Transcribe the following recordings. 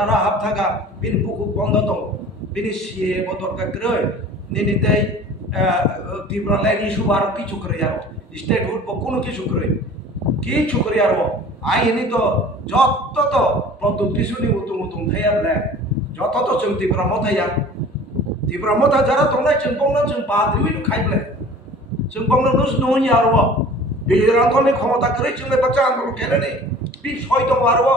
सरकारा हाबथागा बिनि बुकु बन्द दं बिनि सीए बो दरकार ग्रय निनि दै त्रिपुरा इशू आरो किछु करे आरो स्टेटहुड बो कोनो किछु करे आरो आइनि तो जत तो प्रदुत किसुनि उतुं उतुं थायाले जत तो जों त्रिपुरा मथाया त्रिपुरा मथा जरा दंनाय जों बंनो जों बाद्रिमै खाइब्ले जों बंनो नुस नोनि आरो बिरांखनि क्षमता करे जों बाचा आन्दोलन केलेनि बि सय दं आरो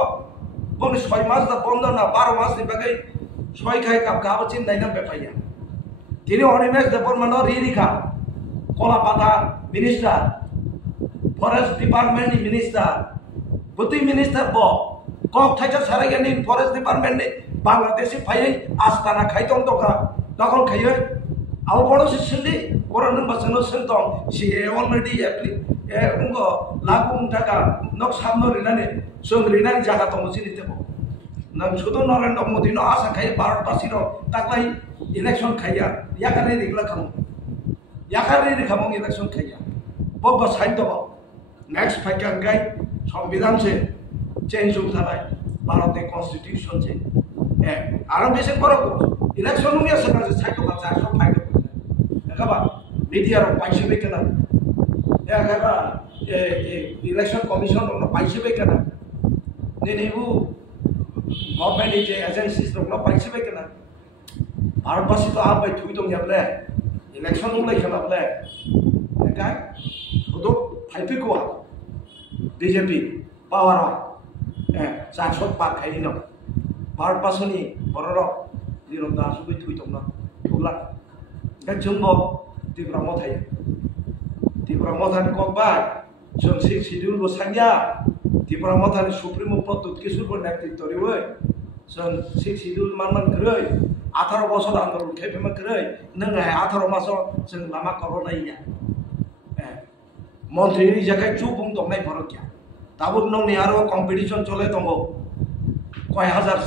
बनि 6 मास दा बन्द ना 12 मास नि बागै सय खाय काप गाबो चिन्नाय ना बेफाया दिनै अनिमेश देबरमान रिरिखा कलापाता मिनिस्टार फरेस्ट डिपार्टमेंट नि मिनिस्टार बुद्धि मिनिस्टार बो कक थाइजा सारायनि फरेस्ट डिपार्टमेंट नि बांलादेशी फायै आस्ताना खायतों दका तखन खायो आव बड़ो सिसुंदि बर नों बासनो सोंतों सीए अलरेडी उंगो लागुं थाका नक सामनो रिनानि जों रिनानि जागा दङ जिनितेबो नों सुदो नरेंद्र मोदी नो आशा खायो भारतवासी नो ताकलाय इलेक्शन खाया याकारे रिगला खामो इलेक्शन खाया बब्बा साइड दो नेक्स्ट फाइकां गाय संविधान से चेंज हो थानाय भारत के कॉन्स्टिट्यूशन से आरो बेसे बरो इलेक्शन नुया सरकार से साइड का चार सौ फाइट एकाबा मीडिया रो पाइसे बेकना एकाबा इलेक्शन कमिशन रो पाइसे बेकना नेनेबु गवर्नमेंट जे एजेंसीज रो पाइसे बेकना भारतवासी तो आप भाई थुई दं याबले इलेक्शन नुलाय खालाबले एका सुदो फाइपे को बीजेपी पावर चारसो पाक खाइनो भारतवासी बररो जिरो दासुबै थुई दं ना थुला दा जोंबो त्रिपुरा मथानि ककबा जों 6 शिड्यूल बो सांया त्रिपुरा मथानि सुप्रीमो प्रदुत किशोर नेतृत्व रिवै जों 6 शिड्यूल मानमान ग्रै 18 बছর आंदोलन खेपेमा ग्रै नों 18 मासो जों लामा करनाया मंत्री जायगा चु बुं दंनाय फरक गया दाबो नंनि आरो कम्पिटिशन चले दङ कय हाजार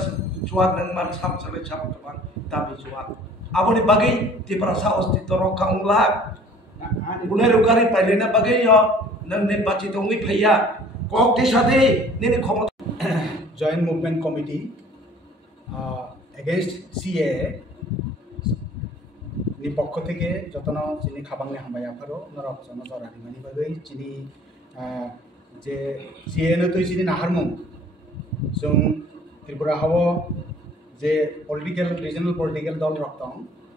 जुवार नों मान साम चले साम गोबां दाबि जुवार आबोनि बागै त्रिपुरा सा अस्तित्व रखा उंला गुने रुगारि पाइलेना बागै नों ने बाचि दंगै फैया कक देसादे नेनि क्षमता joint movement committee against CAA नि पक्ष থেকে যতন চিনি খাবাংনি হামবাই আফারো নরক জন জরানি মানি বাগৈ চিনি যে CAA नो তুই চিনি নাহারমুং जों त्रिपुरा हावो जे पॉलिटिकल रीजनल पॉलिटिकल दल रक्तम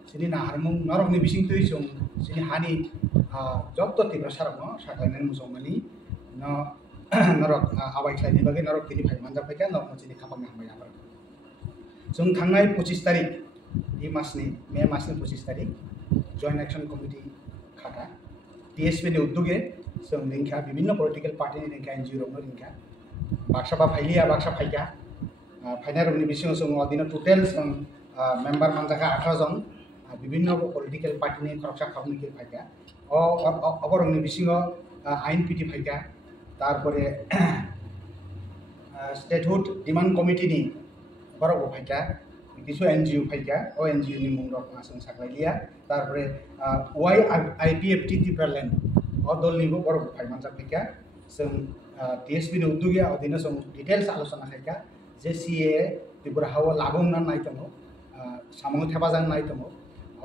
चिनि नाहारमुं नरकनि बिसिं तुइ जों चिनि हानि जत्त त्रिपुरा सारमो साख्लायनानै मुजंमानि न नरक आबाय खायनि बागै नरक तिनि फाइ मानजा फाइका नरक चिनि खाबांनि हामबाय आफार जों थांनाय 25 तारिख ई मासनि मे मासनि 25 तारिख जॉइंट एक्शन कमिटी खाटा टीएसपी नि उद्योगे जों लिंखा विभिन्न पॉलिटिकल पार्टी नि लिंखा एनजीओ रो लिंखा बाक्सा फाइलिया बाक्सा फाइका फाइनारनि बिसिङाव जों अदिनो टोटल जों मेम्बार मानजाखा 18 जन विभिन्न पॉलिटिकल पार्टी नि खरकसा खालामनि फाइका अबरंनि बिसिङाव आइन पिटि फाइका तारपरे स्टेटहुड डिमांड कमिटी नि बरग फाइका किछु एनजीओ फाइका ओ एनजीओ नि मुं रक जों साखलाइलिया तारपरे वाई आईपीएफटी त्रिपुरालैंड ओ दलनिबो बरग फाइ मानजा फाइका जों टीएसपी नि उद्योगे अदिनो जों डिटेल्स आलोचना खाइका जे सीए त्रिपुरा हावा लागोंना नायतमो सामंग थेबाजां नायतमो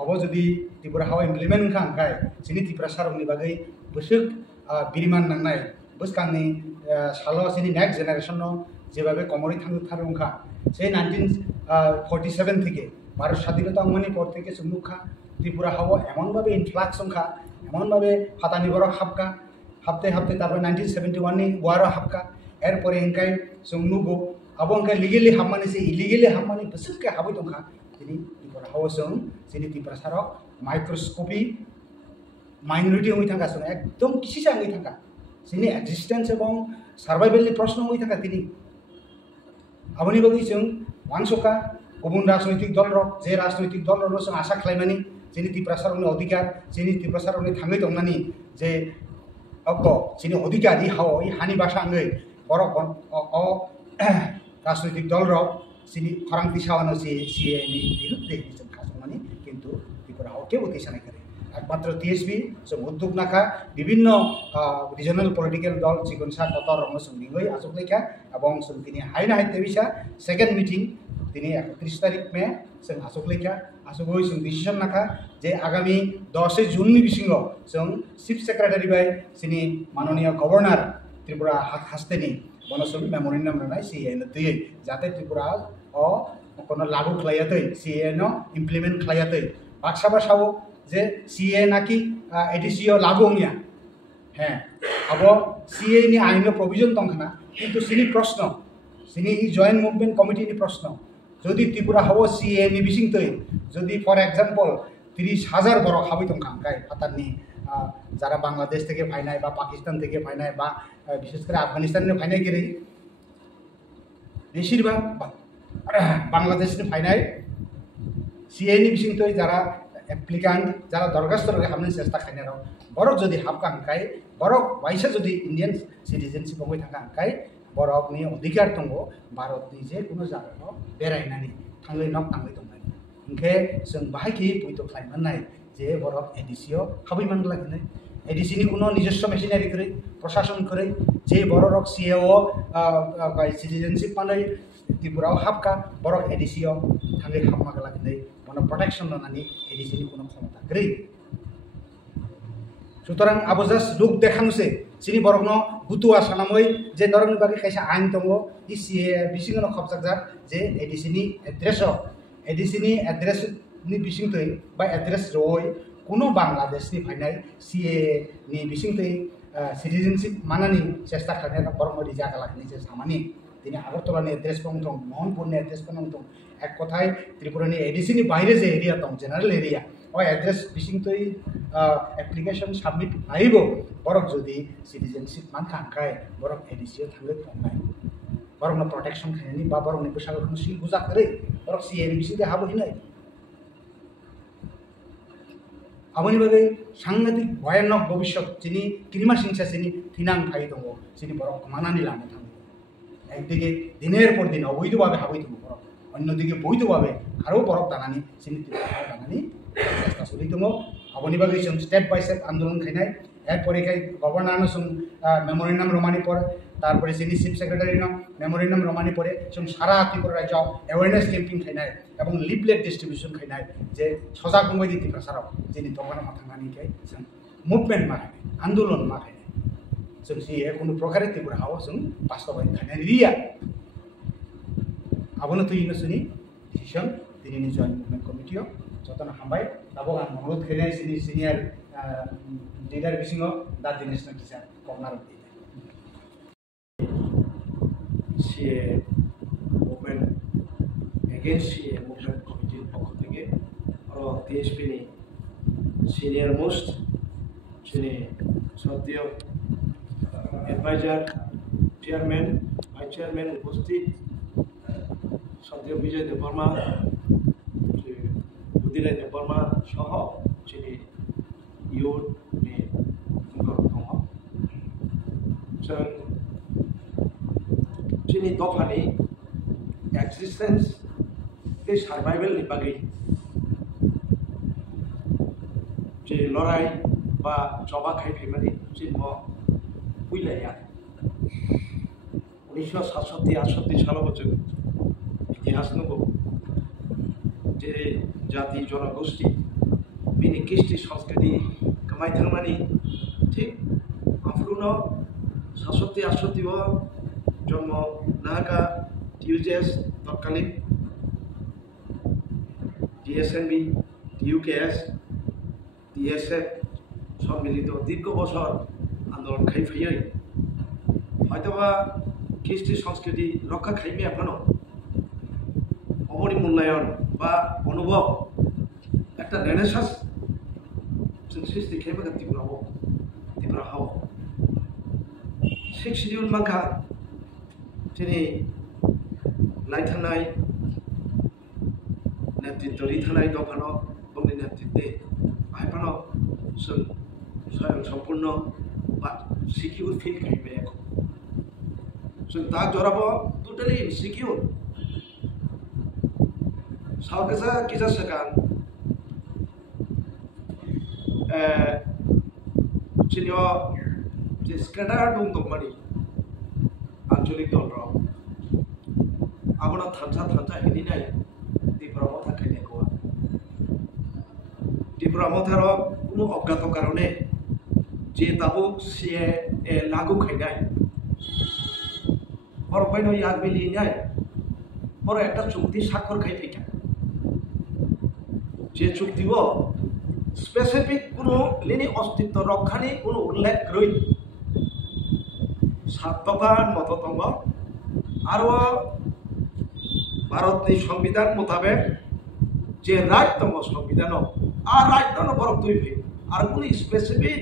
अब जुदि त्रिपुरा हावा इमप्लिमेन्ट खांखाय चिनि त्रिपुरा सारमनि बागै बोसोर बिरिमान नांनाय बसकांनि सालो चिनि नेक्स्ट जेनारेशन नो जेबाबे कमरि थांथारंखा से 1947 থেকে भारत স্বাধীনতা আমনি পর থেকে সুমুখা त्रिपुरा हावा एमन भाबे इनफ्लक्स संखा एमन भाबे फातानि बर हाबका हाबते हाबते तारपर 1971 नि वार हाबका एरपरे इंकाय जों नुगो अब इंकाय लीगली हाबमानि से इलीगली हाबमानि बसुके हाबै दंखा दिनि त्रिपुरा हावा जों जिनि त्रिपुरा सारक माइक्रोस्कोपी माइनरिटी होई थांगा जों एकदम किसिसा होई थांगा जिनि एक्जिस्टेंस एवं सार्वाइवलनि प्रश्न होई थांगा दिनि आबनि बागै जों वानसका गुबुन राजनैतिक दल रक जे राजनैतिक दल रक जों आशा खालामनानै जिनि त्रिपुरा सारकनि अधिकार जिनि त्रिपुरा सारकनि थाङै दंनानि जे अब चिनि अधिकारी हाव ई हानि भाषा आंगै बरक अ राजनैतिक दल रक चिनि खरां दिशावानो सीए नि बिरुद्धे जों खासमानि किन्तु त्रिपुरा हाव के उतिसानाय करे एकमात्र टीएसपी जों उद्योग नाखा विभिन्न रिजनल पॉलिटिकल दल चिकन सा कतर रंग जों निगै आजोगलेखा एवं जों दिनै हायना हायते बिसा सेकेंड मीटिंग তিনি 31 তারিখ মে जों आसुक लेखा आसुगै जों डिसिसन नाखा जे आगामी 10 जुननि बिसिंग जों चिफ सेक्रेटारि बाय जोंनि माननीय गवर्नर त्रिपुरा हास्टेनि बनो जों मेमोरेन्डाम रानाय सीए नो दै जाहाथे त्रिपुरा अ कोनो लागू खालायातै सीए नो इमप्लिमेन्ट खालायातै बाक्सा भाषाओ जे सीए नाकि एडिसिओ लागू होंगिया হ্যাঁ अब सीए नि आइन प्रोविजन दंखाना किन्तु सिनि प्रश्न सिनि जॉइंट मुभमेंट कमिटी नि प्रश्न যদি ত্রিপুরা হব सीए नि बिसिंतै যদি फर एग्जाम्पल 30,000 বড় হাবি দंखांखाय फातारनि যারা বাংলাদেশ থেকে ফাইনায় বা পাকিস্তান থেকে ফাইনায় বা বিশেষ করে আফগানিস্তানের ফাইনায় গেলে বেশিরভাগ বাংলাদেশের ফাইনায় सीए नि बिसिंतै যারা एप्लिकान्ट যারা দরখাস্ত করে হামনে চেষ্টা খাইনার বরক যদি হাবকাंखाय বরক वाइसा যদি ইন্ডিয়ান सिटिजेनशिप হই থাকাंखाय बरकनि अधिकार दङ भारतनि जे कुनु जायगायाव बेरायनानै थांलै नक थांलै दंनाय ओंखे जों बाहायखि पइन्ट खालामनाय जे बरक एडिसिओ हाबै मानलागिनो एडिसिनि कुनु নিজস্ব मेसिनारि करे प्रशासन करे जे बरक सीएओ सिटिजेनशिप माने त्रिपुराव हाबका बरक एडिसिओ थांलै हाबमागा लागिनो माने प्रोटेक्शन लानानै एडिसिनि कुनु क्षमता करे সুতরাং আবো জাস্ট লুক দেখাংছে চিনি বরকনো গুতুয়া সানামই যে নরমনি বাকি খাইছে আইন দङ ই सीए बिसिङनो खबजाक जे एडिसिनि एड्रेसनि बिसिंतै बा एड्रेस रय कुनु बांलादेशनि फाइनाय सीए नि बिसिंतै सिटिजेनशिप मानानि चेष्टा खालामनाय बरक रिजाका लाखिनि जे सामानि दिनै আগরতলাनि एड्रेस दं मोहनपुरनि एड्रेस दं एक কথায় त्रिपुरानि एडिसिनि बाहिरे जे एरिया दं जेनारेल एरिया और एड्रेस बिसिंतै एप्लिकेशन सबमिट आइबो बरक जदि सिटिजेनशिप मानखांखाय बरक एडिसिओ थांलै दंनाय बरकनो प्रोटेक्शन खायनि बा बरकनि बैसागुखौ सिल बुजा करे बरक सीए नि बिसिंतै हाबो हिनाय आबनि बागै सांगतिक भयानक भबिष्यत जिनि किरिमा सिंसा सिनि थिनां थाइ दङ जिनि बरक मानानि लानो थाङो একদিকে দিনের পর দিন অবৈধভাবে হাবই দङ बरक অন্যদিকে বৈধভাবে আরো বরক দানানি সিনি দানানি চেষ্টা চলি दङ आबनि बागै जों स्टेप बाय स्टेप आंदोलन खायनाय एरपरे गवर्नर जों मेमोरेन्डाम रमानी पड़े तारपरे जोंनि चिफ सेक्रेटारि मेमोरेन्डाम रमानी पड़े जों सारा त्रिपुरा राज्योआव एवेरनेस कैम्पिं खायनाय एवं लिफलेट डिस्ट्रिब्यूशन खायनाय जे सजाग बायदि त्रिपुरासाराव जोंनि दखानाव थांनानैखाय जों मुभमेन्ट माखायनाय आन्दोलन माखायनाय जों सीए कुनु प्रकारे त्रिपुराआव जों बास्तबाय खायनाय रिया आबनो तैनो जोंनि डिसिसन दिनैनि जॉइंट मुभमेन्ट कमिटियाव जतन हामबाय दाबो आं अनुरोध खायनाय जोंनि सिनियर लीडर बिसिङाव दा दिनेश किसा कमनार CA movement against CA movement कमिटिर पक्ष থেকে आरो टीएसपी नि सिनियर मोस्ट जोंनि सद्य एडभाइजर चेयरमैन भाइस चेयरमैन उपस्थित सद्य विजय देवबर्मा बुद्धिराज देवबर्मा सह जोंनि इयुथनि फुंखा दङ जों जोंनि दफानि एक्सिस्टेन्स बे सार्भाइभेलनि बागै जे लड़ाई बा जबा खायफैमानि जन्म फैलाया 1967-68 सालाव जों इतिहास नंगौ जे जाति जनगोष्ठी बिनि कृष्टि संस्कृति कमायथांनानै ठीक आफ्रुनो 67-68 जन्म नागा टिउजेस तत्कालीन DSNB DUKS DSF सम्मिलित दीर्घ बছর आंदोलन खायफैयै हयतोबा कृष्टि संस्कृति रक्षा खायमे एखनो अवनिमूल्यायन बा अनुभव एक रेनेसास जों सृष्टि खायमाखा त्रिपुराआव 6 शिड्यूल माखा दिनै लायथानाय नेतृत्व रिथानाय दफानो बंनि नेतृत्वे आइफानो जों स्वयं सम्पूर्ण बा सिकिउर फिल खायबाय जों दा जराबो टोटली इनसिकिउर सावकासा किजा सकान जोंनियाव जे स्केडार दंमानि आঞ্চলিक दलराव abona thansa hini nai Tripura motha khaine ko Tripura mothar কোনো অজ্ঞাত কারণে যে তাবুক সে লাগু খাইনাই বড় বাইন ইয়াদ মিলিয়ে নাই বড় একটা চুক্তি স্বাক্ষর খাই থাকা যে চুক্তিব স্পেসিফিক কোনো লিনি অস্তিত্ব রক্ষানি কোনো উল্লেখ রই 7 দফার মতো দङ আরো ভারতনি সংবিধান মোতাবেক যে রাইট দङ সংবিধান আর রাইট দङ বরক দুই ফে আর কোনো স্পেসিফিক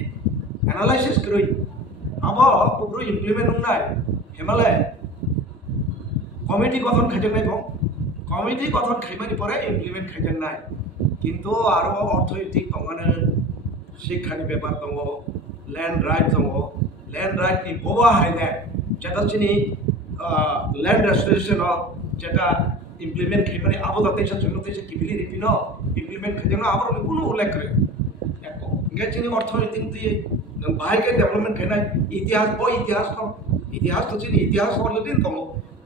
অ্যানালাইসিস রই আবো পুরো ইমপ্লিমেন্ট নাই হিমালয় কমিটি গঠন খাইজেন নাই কমিটি গঠন খাইমানি পরে ইমপ্লিমেন্ট খাইজেন নাই কিন্তু আরো অর্থনৈতিক দঙানো শিক্ষানি ব্যাপার দङ ল্যান্ড রাইট দङ ল্যান্ড রাইট নি ববা হাইনে যেটা চিনি ল্যান্ড রেস্টোরেশন যেটা ইমপ্লিমেন্ট খাইমানি আবো দাতেইসা জন্যতেইসা কিবিলি রিপিন ইমপ্লিমেন্ট খাইজেন আবার কোনো উল্লেখ করে একো গে চিনি অর্থনৈতিক দিয়ে বাহাইকে ডেভেলপমেন্ট খাইনাই ইতিহাস ইতিহাস তো চিনি ইতিহাস অলরেডি দङ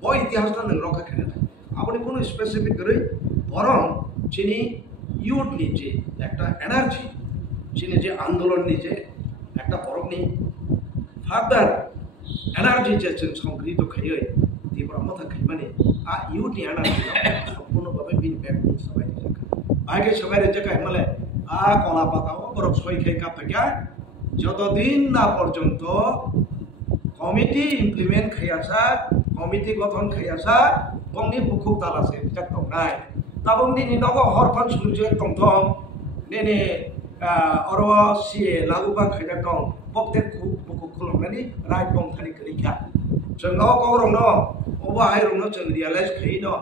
ও ইতিহাসটা নों রক্ষা খাইনা আপনি কোনো স্পেসিফিক করে বরং চিনি ইউথ নিচে একটা এনার্জি চিনি যে আন্দোলন নিচে একটা বরং নি ফার্দার এনার্জি যে সংগৃহীত খাইয়ে Tripura মথা খাইমানি আ ইউথ নি এনার্জি সম্পূর্ণভাবে বিনব্যাক সবাই আগে সবাই জায়গা মানে আ কলা পাতাও বরং সই খাই কাপ থাকা যতদিন না পর্যন্ত কমিটি ইমপ্লিমেন্ট খাইয়াছা কমিটি গঠন খাইয়াছা বংনি বুকুক তালাসে বিজাক দংনাই তাবংনি নিনগো হরফান সুলুজে দংথং নেনে অরো সিয়ে লাগুবা খাইনা দं প্রত্যেক বুকুক খুলংনানি রাইট দं थानि करिखा जों गावरंनो अबा आइरंनो जों रियलाइज खाइनो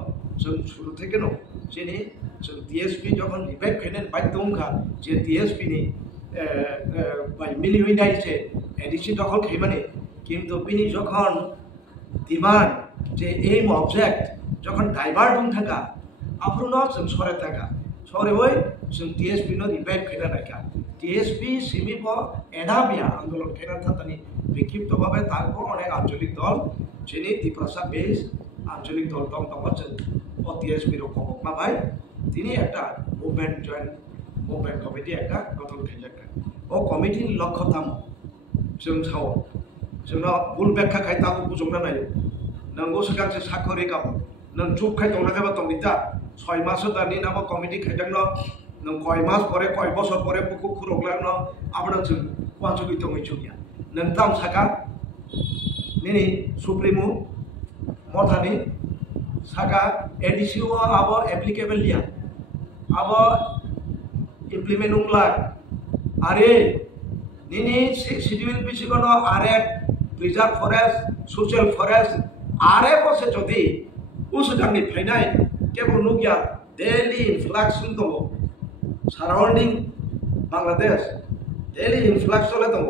जों शुरू থেকে नो जेनि जों টিএসপি যখন রিভাইভ খাইनेन बाध्य दंखा जे টিএসপি नि মিলিউইনাই যে এডিসি দখল খাইমানি কিন্তু বিনি যখন ডিমান্ড যে এইম অবজেক্ট যখন ডাইভার্ট হন থাকা আফরুনো जों সরে থাকা সরে ওই जों টিএসপি নো রিভাইভ খাইনা রাখা টিএসপি সিমিপ এডাবিয়া আন্দোলন খাইনা থাতানি বিক্ষিপ্তভাবে তারপর অনেক আঞ্চলিক দল যিনি ত্রিপুরা বেস আঞ্চলিক দল দং দङ जों ও টিএসপি র কবকমা ভাই তিনি একটা মুভমেন্ট জয়েন মুভমেন্ট কমিটি একটা গঠন খাইজাকা ও কমিটির লক্ষ্য থাম जों साव जोंना भुल व्याख्या खाय ताबो बुजोंना नायो नंगौ सिगांसे साखरि गाब नों चुप खाय दंना खायबा दंबिता 6 मास दानि नामा कमिटि खायदोंनो नों कय मास परे कय बছর परे बुकु खुरगलानो आबना जों वाजुगि दंगैजुगिया नों ताम साका निनि सुप्रीमो मथानि साका एडिसिओ आबो एप्लीकेबल लिया आबो इमप्लिमेंट उंगला आरे निनी शिड्यूल बिसिगनो आरे प्रिजार्व फरेस्ट सोशल फरेस्ट आरे बसे जदि उसगांनि फायनाय केबल नुगिया डेली इनफ्लक्स दङ साराउंडिंग बांग्लादेश डेली इनफ्लक्स चले दङ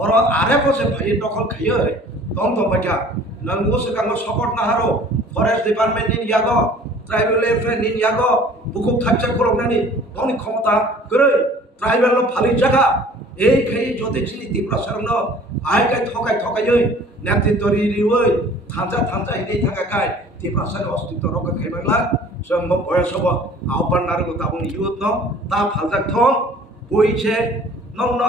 और आरे बसे फाय दखल खायो दं बायका नंगौ सिगांनो सपोर्ट नाहारो फरेस्ट डिपार्टमेंट नि यागो ट्राइबल एफे नि यागो बुकुक थाकचा खलंनानि गावनि क्षमता गरै ट्राइबल नो फालि जागा এই খাই যদি চিনি ত্রিপুরা সারনো আই গাই থকাই নেতৃত্ব রিওই থানজা ইনি থাকা গাই ত্রিপুরা সার অস্তিত্ব রক্ষা খাইবাংলা जों बयस हब आह्वान नारगो ताबुनि युथ न ता फालजाक थं बइसे नंग न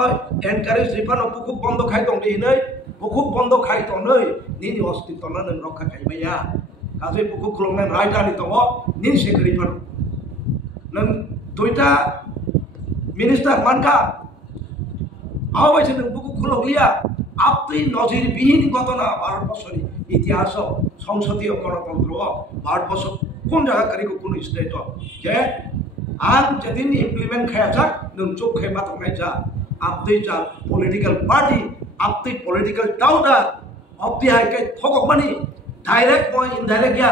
एनकारेज रिफान बुकुक बन्द खाइ दं दिनै बुकुक बन्द खाइ दनै निनि अस्तित्व न नों रक्षा खाइबाया गाजै बुकुक खुलंनाय राइट आलि दङ निनि सेक्रेटारि नों दुइटा मिनिस्टार मानका आवाज नों बुकु खुलगलिया आपति नजिरবিহীন घटना भारतबर्षनि इतिहास संसदीय गणतंत्र भारतबर्ष कोन जागा करिको कुन स्टेट के आन जदिन इमप्लिमेंट खायाचा नों चुप खायमा थंनाय जा आपति जा पॉलिटिकल पार्टी आपति पॉलिटिकल टाउडा अपि हायके थगकमानि डाइरेक्ट बय इनडाइरेक्ट या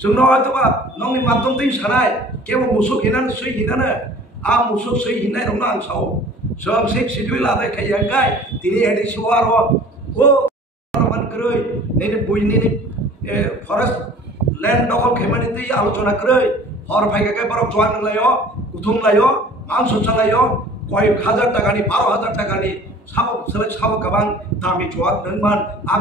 जोंनो हयतोबा नंनि माध्यम दै सानाय केबो मुसुक हिनानै सै हिनानै आ मुसुक सै हिनाय रंना आं साव जों सिक शिड्यूल आदाय खायंगाय दिनै एडिसिवार ओ मान करै नेनि बयनि फरेस्ट लैंड दखल खायमानि दै आलोचना करै हर फायगाके बरक जवान लायो गुथुम लायो मांस चलायो कय हाजार टाकानि 12,000 टाकानि साबो गोबां दामिथ'आ नोंमान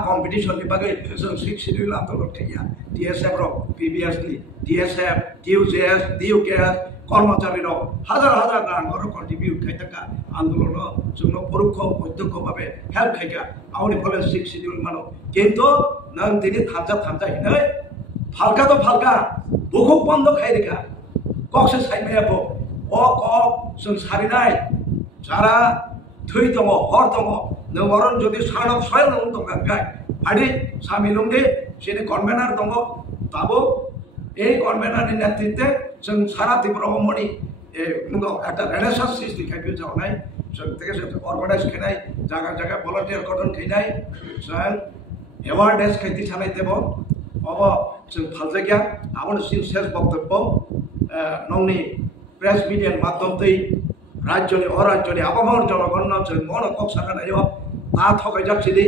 कम्पिटिशननि बागै जों 6 शिड्यूल आन्दोलन खाया DSF रक PBSनि DSF DUJS DUKS कर्मचारी रक हाजार रां कन्ट्रिबिउट खायथाका आन्दोलन जोंनो परोक्ष प्रत्यक्ष भावे हेल्प खायगा आवनि फले 6 शिड्यूल मानो किन्तु नों दिनै थामजा हिनै फालका तो फालका बुकुक बन्द खायरिका कक्से साइमायाबो कक जों सारिनाय जारा थै दङ हर दङ नों जुदि सानब सयल नों दंगाय आदि सामिलुंदि जेने कनभेनार दङ दाबो এই কনভেনারनि नेतृत्वे जों सारा त्रिपुरामणि একটা রেনেসান্স সৃষ্টি খাইবে যাওনাय जों থেকে अर्गानाइज खायनाय जागा भलन्टियार गठन खायनाय जों एवारनेस खायति थानाय देब अब जों फालजागिया आबोनो सिनसियास बक्तव्य नंनि प्रेस मिडिया माध्यमतै राज्यनि अराज्यनि आबहावार जनगण जों मन कक सानायो ता थगाय जाखिदि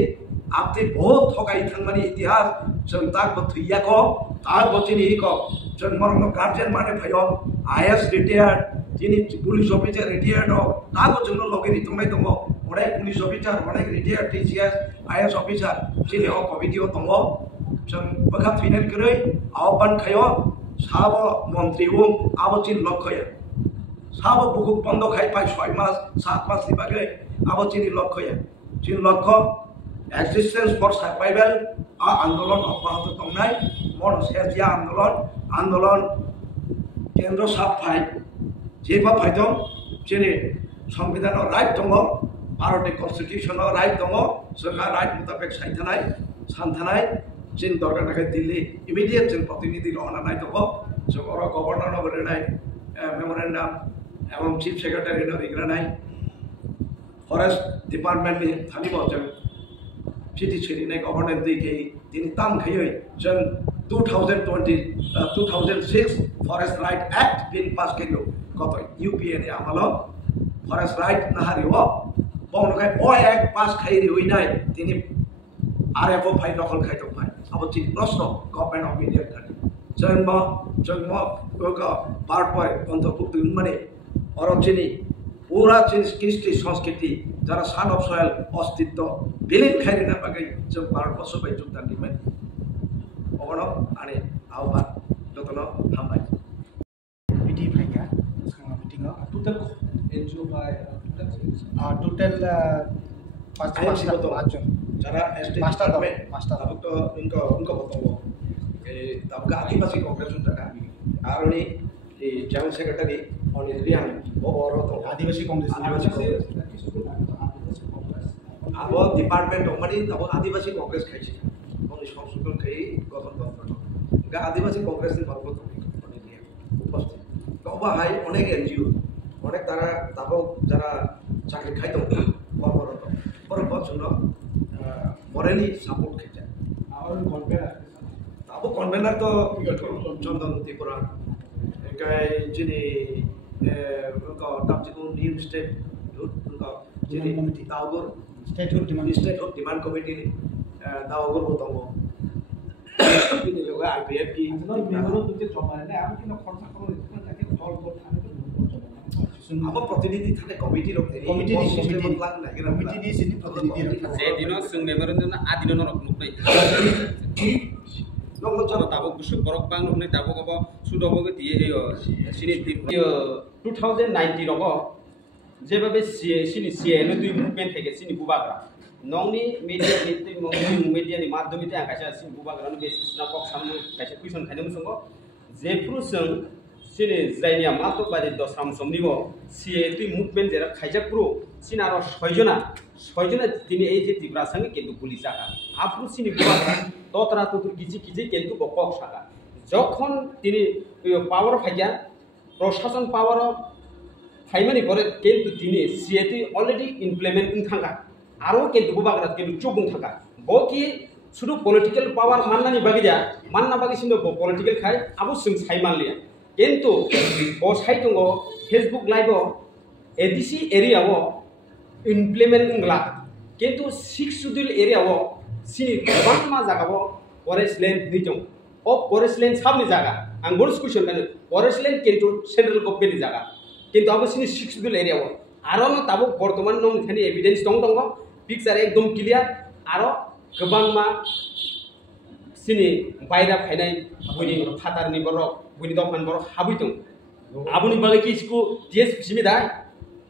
आपति बहुत थगाय थांमानि इतिहास जों ताकबो थैयाखौ तार बचिनि को जों मरनो गार्जियन माने फायो आईएएस रिटायर्ड जिनि पुलिस अफिसार रिटायर्ड हो ताको जोंनो लगेनि दंनाय दङ अनेक पुलिस अफिसार अनेक रिटायर्ड टीसीएस आईएएस अफिसार जिनि अ कमिटियाव दङ जों बखा थैनाय गरै आह्वान खायो साब मन्त्रि उम आबचिन लक्ष्य साब बुकुक बन्द खाय पाय 6 मास 7 मास नि बागै आबचिनि लक्ष्य जिन लक्ष्य एक्सिस्टेंस फर सर्वाइवल आंदोलन अब्याहत दंनाय मन सेजिया आंदोलन केंद्र साफाय जेबा फायदों जेने संविधान राइट दङ भारतनि कन्स्टिट्यूशन राइट दङ जोंहा राइट मुताबिक सानथानाय जिन दरकार दिल्ली इमिडिएट जों प्रतिनिधि रहनाय दङ जों गवर्नर नबरेनाय मेमोरेंडम एवं चीफ सेक्रेटारि रिग्रानाय फरेस्ट डिपार्टमेंट नि थानिबो जों चिठी छिरिनाय गवर्नमेंट दैखै दिनै ताम खैयै जों 2006 forest right act bill pass करियो गत यूपीए नि आमाल फरेस्ट राइट नाहारियो बौनखाय ओ एक्ट पास खैरि होइनाय दिनै आरएफओ फाइ दखल खायदों फाइ अब चिन प्रश्न गभर्नमेंट अफ इंडिया खानि जों भारत पाइ अन्तर्भुक्त माने अरचिनी पूरा चीज कृष्टि संस्कृति जरा सान अफ सयल अस्तित्व विलीन खायरिना बागै जों भारतवर्ष बाय जोगदान दिबाय अगन आने आह्वान जतन हामबाय बिदि फायगा सांगा मिटिंआव टोटल एनजीओ बाय टोटल 5 जन जरा एसटी मास्टर तो उनको बताओ तब आदिवासी कांग्रेस जगह आरोनी जनरल सेक्रेटरी अनिल रियान और आदिवासी कांग्रेस अब डिपार्टमेंट माने तब आदिवासी कांग्रेस खाइछि अनि संशोधन खाइ गठन दरकार आदिवासी कांग्रेस नि भागवत अनिल रियान उपस्थित गबा हाय अनेक एनजीओ अनेक तारा तब जरा चाकरी खाइदों कर्मरत बरबर जोंनो मरेली सपोर्ट खाइजा और कन्वेनर तब कन्वेनर तो चंदन त्रिपुरा काय जिनि उनको ताबजिको न्यू स्टेट उनको जिनि दाउगुर स्टेटहुड डिमांड कमिटी दाउगुर बोतंगो बिनि लोग आईपीएफ की मेमोरो दुते जमाने आम किन खर्च करो इतना जाके फल को थाने तो अब प्रतिनिधि थाने कमिटी रो कमिटी सिस्टम प्लान लागि कमिटी नि सिनि प्रतिनिधि जे दिनो जों मेमोरेन्डम आदिनो नरक नुबाय नंगौ जब ताबो गुसु बरक बां नुने ताबो गबो सुदबो दिए सिनि 2019 रगो जेबाबे सिनि सिएनो दुई मुभमेन्ट थेके सिनि बुबाग्रा नंनि मीडिया निते मीडिया नि माध्यमिते आकाशा सिनि बुबाग्रानो बेसिसना कक सामु कासे क्वेश्चन खाइनो संगो जेफ्रु जों सिनि जायनिया मातो बादि दसराम समनिबो सिए दुई मुभमेन्ट जेरा खाइजाप्रु सिनारो सयजना दिनै এই যে ত্রিপুরা संगे কিন্তু পুলিশ আকা আফরু সিনি বুবাগ্রা ততরা ততুর কিজি কিন্তু বকক সাকা যখন তিনি পাওয়ার ফাইয়া প্রশাসন পাওয়ার ফাইমানি পরে কিন্তু তিনি সিএটি অলরেডি ইমপ্লিমেন্ট থাকা আরও কিন্তু বুবাগ্রা কিন্তু চুবুং থাকা বকি শুধু পলিটিক্যাল পাওয়ার মান্নানি বাগিয়া মান্না বাগিসিনো পলিটিক্যাল খাই আবু সিং সাইমানলিয়া কিন্তু ও সাইটঙ্গ ফেসবুক লাইভ এডিসি এরিয়াও इमप्लिमेंट इंगला किंतु 6 शिड्यूल एरिया वो सिनि गोबां जागाबो फरेस्ट लैंड निजों ओ फरेस्ट लैंड साबनि जागा आं बोर्ड क्वेश्चन खाने फरेस्ट लैंड किंतु सेंट्रल गवर्नमेंट जागा किंतु अब सिनि 6 शिड्यूल एरिया वो आरो ताबो बर्तमान नों खानि एविडेंस दं पिक्चार एकदम क्लियर आरो गोबां मा सिनि बायरा फायनाय बुनि फाटारनि बरक बुनि दखान बरक हाबुइ दं आबुनि बागै कि इसको टीएस पिसिमि दाय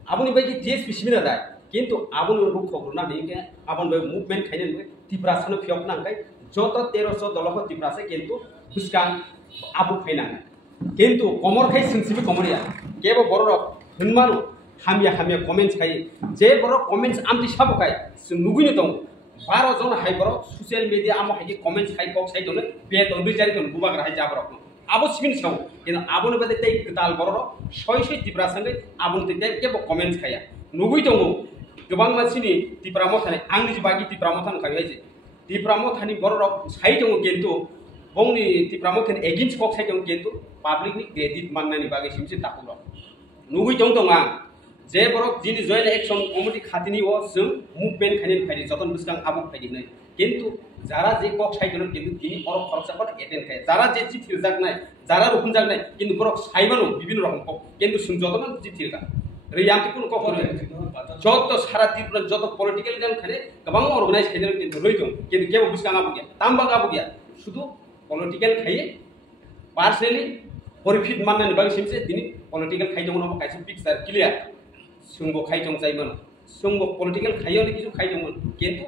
आबुनि बागै टीएस पिसिमि ना दाय किन्तु आबुनि रुख खबरना निके आबुन बे मुभमेंट खायने तिब्रासनो फियक नांगाय जत 1300 दलख तिब्रासे किन्तु बिस्कां आबु फायना किन्तु कमर खाय सिंसिबि कमरिया केबो बरक हनमानु हामिया कमेन्ट्स खाय जे बरक कमेन्ट्स आमति साबखाय नुगुइनो दं 12 जन हाय बरक सोशल मीडिया आमो हाय कमेन्ट्स खाय कक साइ दं बे दं बिचारि दं बुबाग्रा हाय जाबरक आबो सिबिन साव किन्तु आबुनि बादे तै गदाल बरक सय तिब्रासंगै आबुनि तै केबो कमेन्ट्स खाया नुगुइ दं गोबां मानसिनि तिब्रामो थानाय आंनि बागि तिब्रामो थान खाय जे तिब्रामो थानि बरक साइ दं किन्तु बंनि तिब्रामो थानि एगेन्स्ट कक साइ दं किन्तु पाब्लिकनि क्रेडिट माननायनि बागै सिमसे ताकुल नुगुइ दं आं जे बरक जिनि जयेन्ट एक्शन कमिटि खातिनि ओ जों मुभमेन्ट खायनि फायदि जतन बिस्कां आबु फायदिनै किन्तु जारा जे कक साइदन किन्तु दिनि अरक खरसाफोर एटेन्ड खाय जारा जे चिथिर जागनाय जारा रुखुन जागनाय किन्तु बरक साइबानो बिभिन्न रकम कक किन्तु जों जतन चिथिर का रियान्ति कुन कक जत सारा तिब्रा जत पलिटिकल गान खाने गोबां अर्गानाइज खायनो किन्तु रइ दं किन्तु केबो बिस्कां आबु गया तामबा आबु गया शुधु पलिटिकल खाय पार्सनेलि परिफिट माननायनि बागै सिमसे दिनि पलिटिकल खायदोंमोन कायसे पिक्चार क्लियर सुंगो खायजों जायमोन सुंगो पलिटिकल खायनि किछु खायदोंमोन किन्तु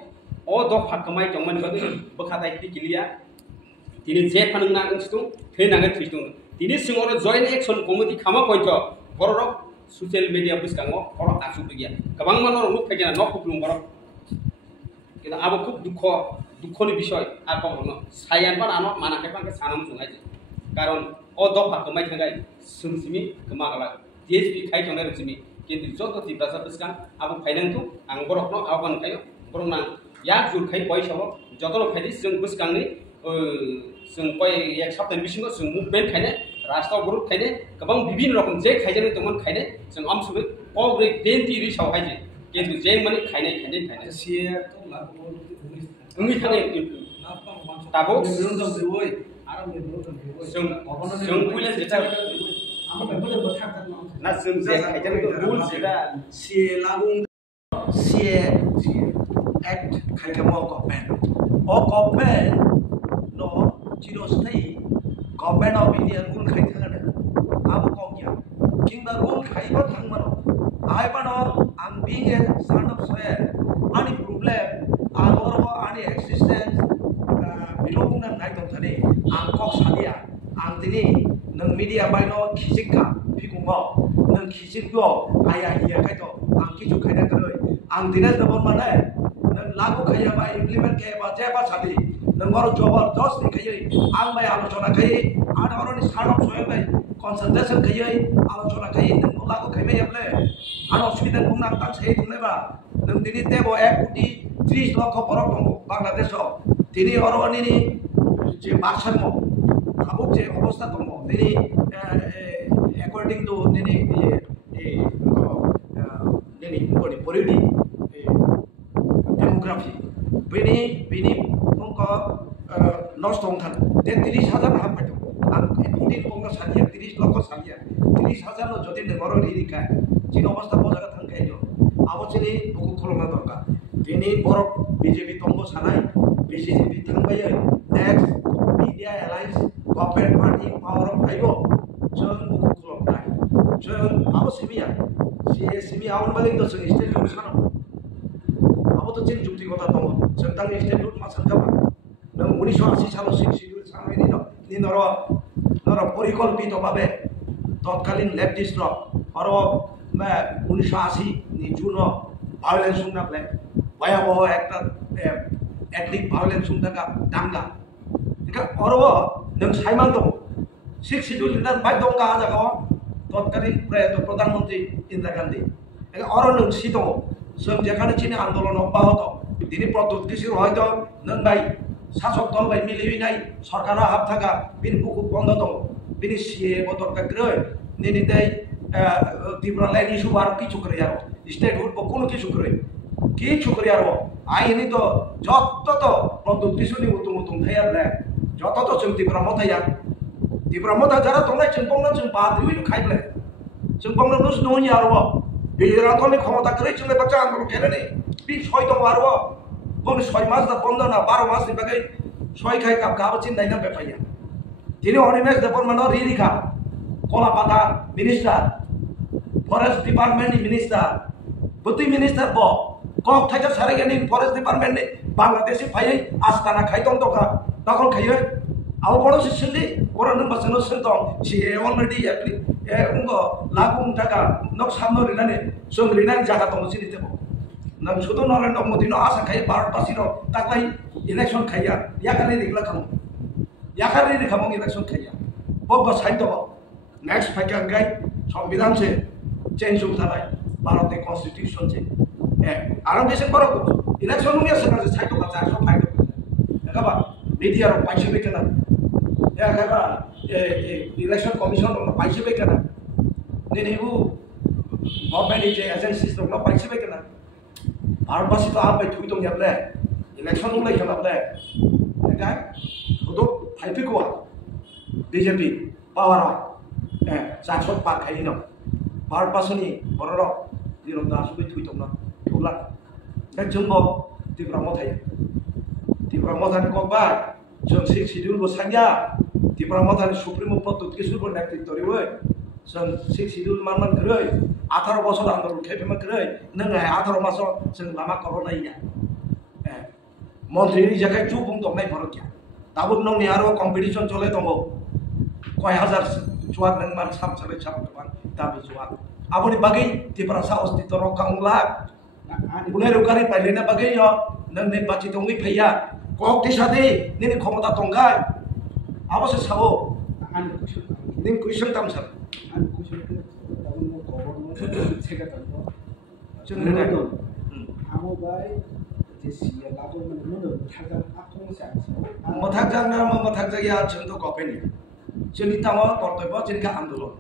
ओ द फाकमाय दंमोन बागै बखादाय क्लियर दिनि जे फानना इंस्तुं थैनाङै थैदों दिनि सिङाव जयेन्ट एक्शन कमिटि खामा पइन्ट बरक ससियेल मीडिया बिस्काङो बरक आसु गया गोबां मानर नुख फायना न खुलुम बरक किन्तु आबो खुब दुखनि विषय आबो सायानबा नानो मानाखैबांके सानाम जुङाय कारण ओ द फाकमाय थांगाय सुमसिमि गोमागला टीएसपी खायजोंनाय रसिमि किन्तु जत तिब्रासा बिस्कां आबो फायनांगौ आं बरकनो आवान खायो बरना याक जुरखाय पैसाव जतन फायदि जों बिस्कांनि जों कय एक सप्ताहनि बिसिङाव जों मुभमेन्ट खायने राष्ट्र ग्रुप खायने गोबां बिभिन्न रकम जे खायजों दंमोन खायने जों आमसुबे पग्रे 20 रिसाव हायजे किन्तु जे माने खायनाय सिए तो लागो उंनि थानाय ताबो जों पुलिस जेटा ना जों जे खायजों रुल्स जेटा सीए लागू सीए एक्ट खायखामो गभर्नमेंट ओ गभर्नमेंट नो जिरो state government of India rule खायथाङानो आबो कमकिया किंबा रूल खायबा थांमानो आयबानो आं being a son of soil आनि प्रॉब्लेम आगोरो आनि एक्सिस्टेंस बिलोंना नाय दंथाने आं कक सालिया आं दिनि नों मीडिया बायनो खिजिका फिगुङो नों खिजिगो आया हिया खायतो आं किछु खायना गरै आं दिने दबन माने नों लागु खायाबा इमप्लिमेंट खायाबा जेबा सादि नों बर जबरदस्त खायै आं बाय आलोचना खायै आन अरनि सारब सोयल बाय कनसल्टेशन खायै आलोचना खायै नों लागु खायमे याबले आन असुबिदा बुंना तां सही थुनैबा नों दिनि देबो 1 कोटी 30 लाख बरक दं बांलादेशआव दिनि अरनि जे भाषामो आबो जे अवस्था दं दिनि according to दिनि दिनि परिधि डेमोग्राफी बिनि उनको नष्ट होंथान जे 30,000 हाबबाय दं आं दिन पंगा सालिया 30 लाख सालिया 30,000 जदि नगर रिरिका जिन अवस्था बजारा थांखायो आबोसिनि बुकु खलना दरकार दिनि बरक बीजेपी तंगो सानाय बीजेपी थांबाय next India alliance government party power of five जों बुकु खलनाय जों आबोसिमिया सीएसमी आउन बागै तो जों स्टेट सानाव आबो तो जों जुक्तिगत दङ जों तांनि स्टेट मा सानखाबा नों 1980 सालाव शिडिउल साननायनि नर परिकल्पितभावे तत्कालीन लेफ्टिस्ट और 1980 नि जून भायोलेंस सुननाप्ले भयावह एक एथनिक भायोलेंस सुननाका दांगा एका और नों साइमान दं 6 शिडिउल लिरना बाय दंगा जागा तत्कालीन प्रधानमंत्री इंदिरा गांधी एका और नों सि दं जों जेखाने चिनि आंदोलन अब्याहत दिनै प्रदुत्तिसिर हयतो नों बाय शासक दल बाय मिलिनाय सरकारा हाबथागा बिन बुकु बन्द दं बिनि सीए बदरका ग्रय निनिदै तीव्र लाइन इशू आर किछु करे यारो स्टेट हुड कोनो किछु करे यारो आइनि तो जत्त तो प्रदुत्तिसुनि उतुम थायाब्ले जत्त तो जों तीव्र मथा जारा दंनाय जों बाद्रिउ खाइब्ले जों बंगला नुस नों यारो বিরাটনে ক্ষমতা করে চলে বাচ্চা আন্দোলন কেন নেই বি 6 দম আরো কোন 6 মাস না 15 না 12 মাস বাকি 6 খাই কাপ গাব চিন্তাই না বেপাইয়া তিনি অনিমেষ দেবন মানো রিরিকা কলাপাতা মিনিস্টার ফরেস্ট ডিপার্টমেন্ট মিনিস্টার প্রতি মিনিস্টার ব কক থাকা সারে গেনি ফরেস্ট ডিপার্টমেন্ট বাংলাদেশে ফাই আস্তানা খাইতং দকা তখন খাইয়ে আও বড় সিলি ওরা নং বাসনো সন্তং সি অলরেডি অ্যাপ্লি উঙ্গ লাগুং টাকা নক সামনো রিনানে সং রিনানি জায়গা দङ সিনি দেব নং শুধু নরেন্দ্র মোদী ন আশা খাই ভারতবাসী ন তাকলাই ইলেকশন খাইয়া ইয়াকানি দেখলা খামো ইয়াকানি রেখামো ইলেকশন খাইয়া বক সাইড দব নেক্সট ফাইকা গাই সংবিধান से चेंज जाबाय भारतनि कन्स्टिट्यूशन से आरो बेसे बरो इलेक्शन नुया सरकार साइड का जासो फाइट एकाबा मीडिया रो पाइसे बेकना एकाबा इलेक्शन कमिशन रो पाइसे बेकना नेनेबु गभर्नमेंट जे एजेंसीज रो पाइसे बेकना भारतवासी तो आप थुइ दं याबले इलेक्शन नुलाय खालाबले एका तो फाइपि को बीजेपी पावर जासो पा खाइनो भारतवासी बर' जेराव दासुबै थुइदोंना अब्ला बे जोंबो त्रिपुरा मथाय त्रिपुरा मथानि ककबाय जों सिक्स शिड्यूलबो सान्या त्रिपुरा मथानि सुप्रिमो पद किशोरबो नेतृत्वरिबो जों सिक्स शिड्यूल मानमान गरै 18 বছর आन्दोलन खेपेमा गरै नोंहाय 18 मासो जों लामा करनायया मन्त्रिनि जागाय चुप बुंदोंनाय भरकिया दाबो नंनि आरो कम्पिटिशन चले दंबो कय हाजार जुवाक नों मान सामसाले सामबां दाबो जुवाक aboni bagai di perasa osti torokang lak bunai rukari pailena bagai yo nang ne baci tongi phaya kok ti sate nini khomota tongkai abo se sao nin question tam sar mothak jang ya chento kopeni cheni tamo kortobo cheni ka andolon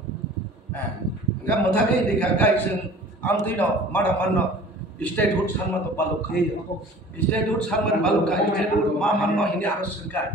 enggak mothake dikha gai sing amtino mada manno statehood sanma to balukha statehood sanma balukha statehood ma manno hini aros singkai